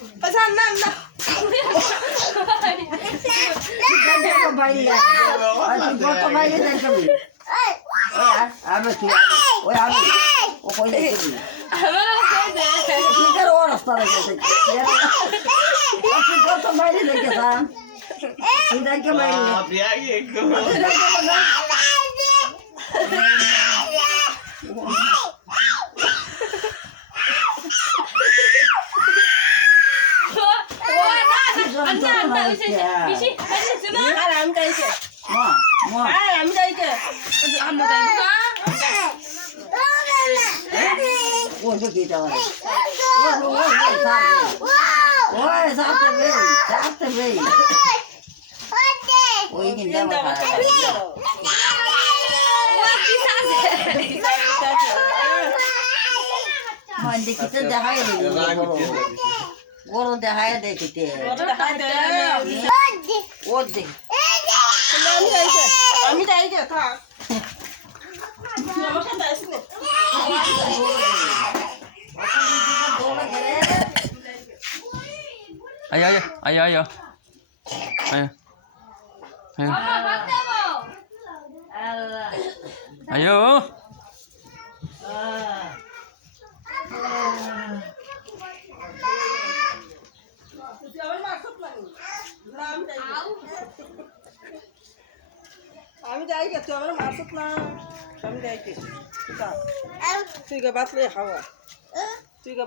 Pesan nan na. Jangan kembali ya. Kau kembali dan kembali. Apa sih? Oh ya. Oh kau ini. Kita orang setara kita. Kau kembali dan kita. Kita kembali. Biar gitu. Mandi kita dah hai deh. Guru dah hai deh kita. Ode. Ami dah ikut tak. Nama kan dah sini. Ayo ayo ayo ayo. Ayo. Ayo. Ayo. আমি যাই গে তুই আমার মারছত না আমি যাই গে তুই গে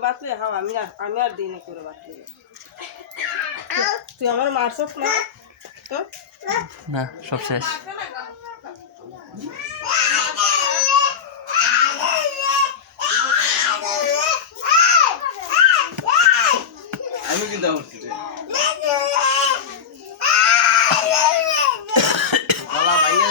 বাতলে হাওয়া আমি আর দিনে করে বাতলে তুই আমার মারছত না তো না সব শেষ আমি কি দাও হচ্ছে বাবা ভাইয়া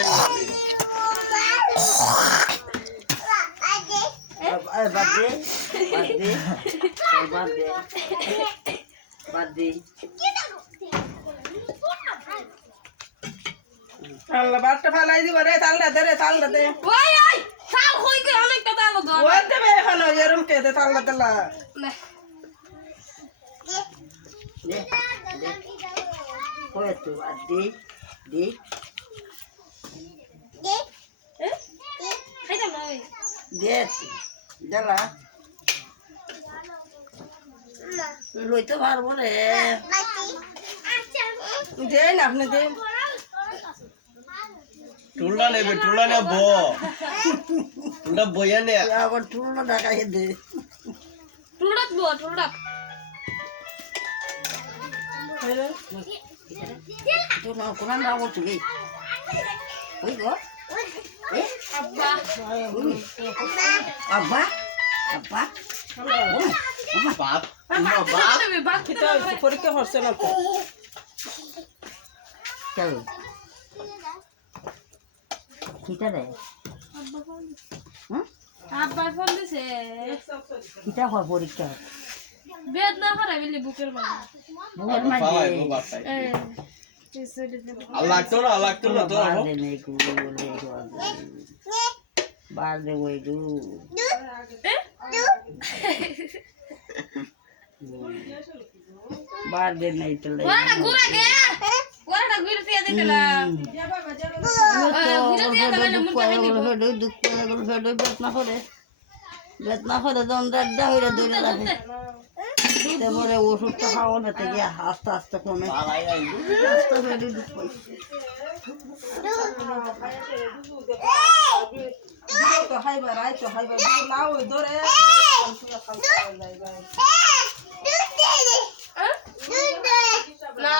আল্লাহ বাটটা ফালাই দিব রে তালটা দে রে তালটা দে ওই ওই তাল কই গে অনেকটা তাল ধর ওই দেবে এখন এরম কে দে তালটা দিলা না Kau tu adik, dik, খাইতাম না ওই dik, dah lah. Lu itu baru boleh. দেন আপনি দেন টুলটা নেবে টুলটা নেব টুলটা বইয়া নে Ya, kau tu lu dah kaya deh. টুলডাত বো টুলডাত Tu nak kurang dah kau tu ni. Oi kau, আব্বা apa? Apa? বাপ তোমার বাপ তুমি বাপ এটা পরীক্ষা হচ্ছে না তো Tahu. Kita deh. আব্বা ফোন দিছে Kita kau borikah. বেদ না করে বলি বুকের মাঝে Bukan ফালাই macam. গো বাপটাই এই টিসুডি দে আল্লাহ লাগতো না তোরা Bar deh ni ku, bar deh wei du. Bar deh ni tu leh. ওরা ঘুরে গে ওরা ঘুরে দিয়ে দিতলা বেতনা করে দন্ডা হইলে দৌড়ে রাখে তারপরে ওষুধটা খাওয়ানো থেকে আস্তে আস্তে কমে আস্তে করে দুধ পাইছে তো হাইবার আই তো হাইবার না ওই ধরে না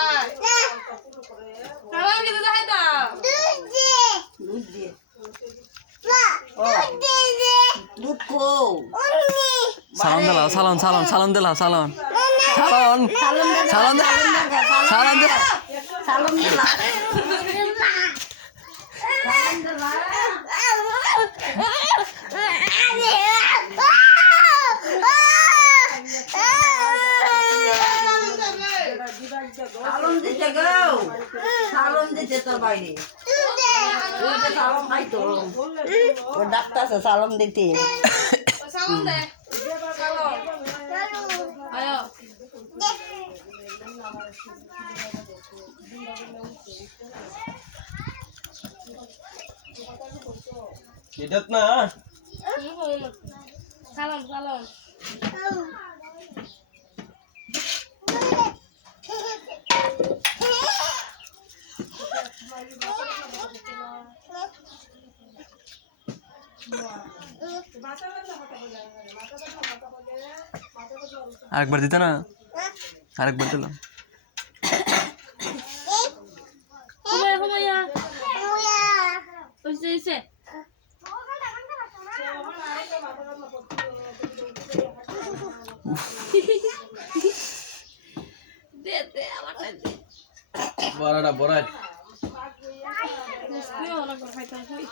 সালাম কি দিতে হয় তা দুধ দিয়ে দুধ কো সালাম দিলা সালাম দিলা সালাম দিলা সালাম দিলা সালাম দিতে গো সালাম দিতে তো বাইরে সালাম খাইতো ও ডাক্তার সালাম দিতে সালাম দে সালাম আয়ো এটাত না সালাম সালাম আরেকবার দিতে না আরেকবার দিলাম হুমায়া হুমায়া ওইসে ওইসে দে দে আমারটা দে বড়াটা বড়াই তুই অনেক খাইতাম তুই